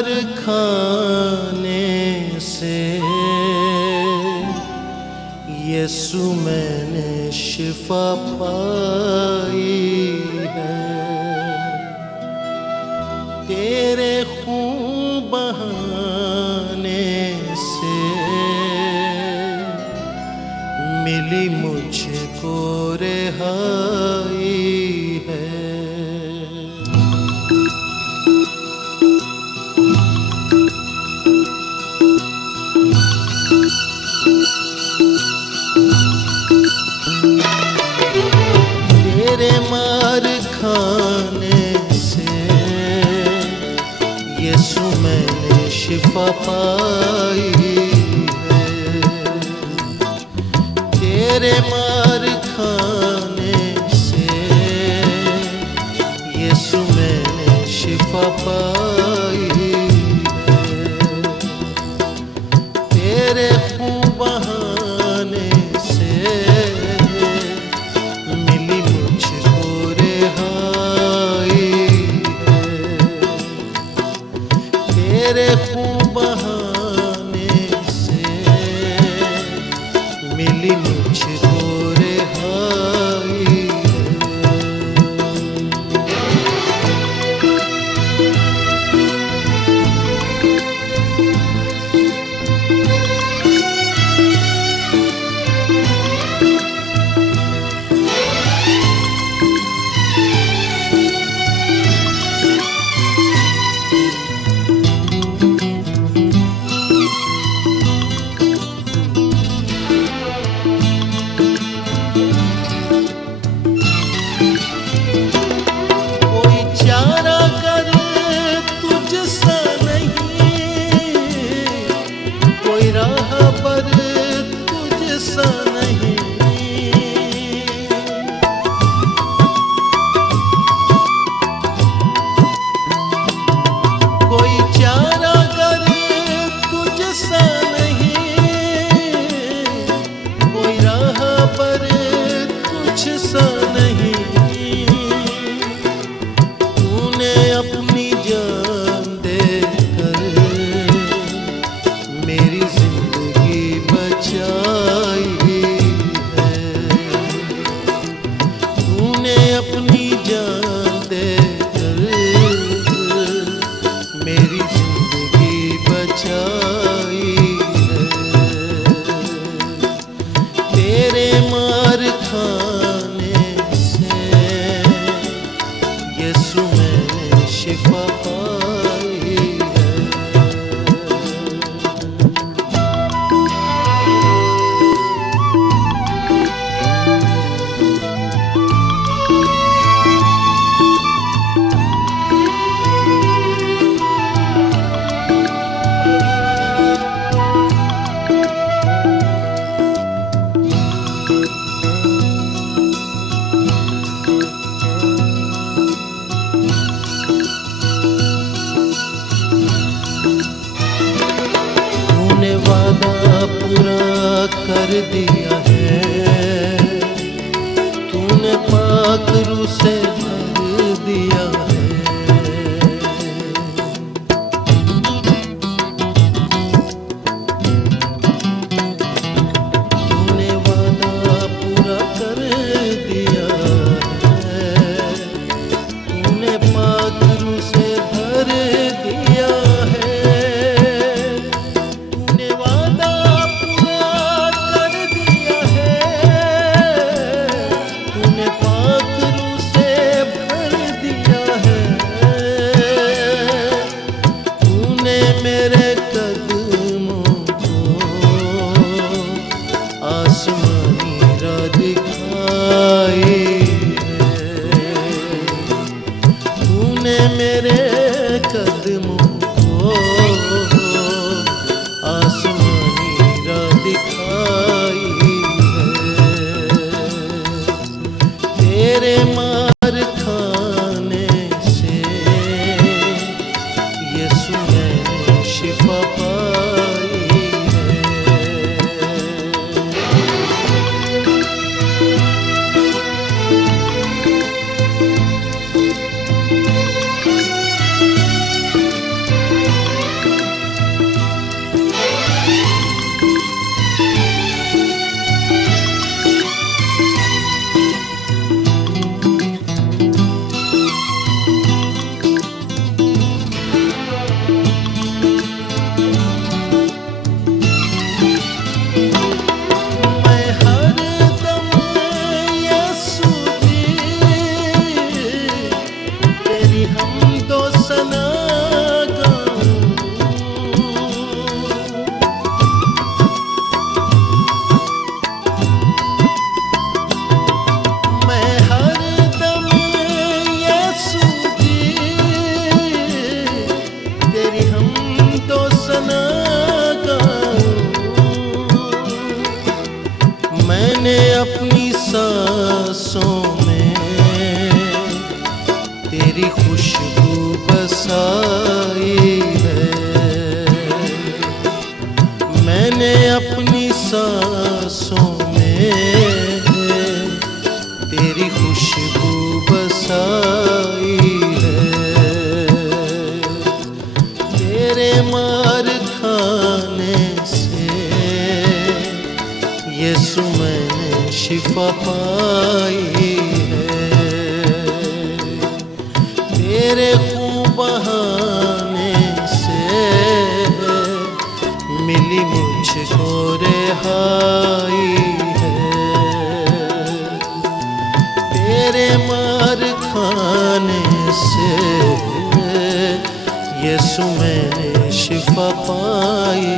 मार खाने से यीशु मैंने शिफा पाई है। तेरे खून बहाने से मिली मुझको रिहाई है। तेरे मार खाने से यीशु मैंने शिफा पाई है। तेरे मार खाने से यीशु मैंने शिफा पाई है। तेरे खून बहाने से मिली मुझको रिहाई है। तेरे खून बहाने से मिली मुझको रिहाई है। कर दिया है, तूने पाक रूह से भर दिया है। तूने वादा पूरा कर दिया है, तूने पाक रूह से भर दिया है। मेरे कदमों को आसमानी राह दिखाई है। तूने मेरे कदमों को आसमानी राह दिखाई है। तेरे मार खाने से यीशु शिफा पाई है। मैंने अपनी सांसों में तेरी खुशबू बसाई है। मैंने अपनी सांसों में तेरी खुशबू बसाई है। तेरे मार खाने से यीशु मैंने शिफा पाई है। तेरे खून बहाने से मिली मुझको रिहाई है। तेरे मार खाने से यीशु मैंने शिफा पाई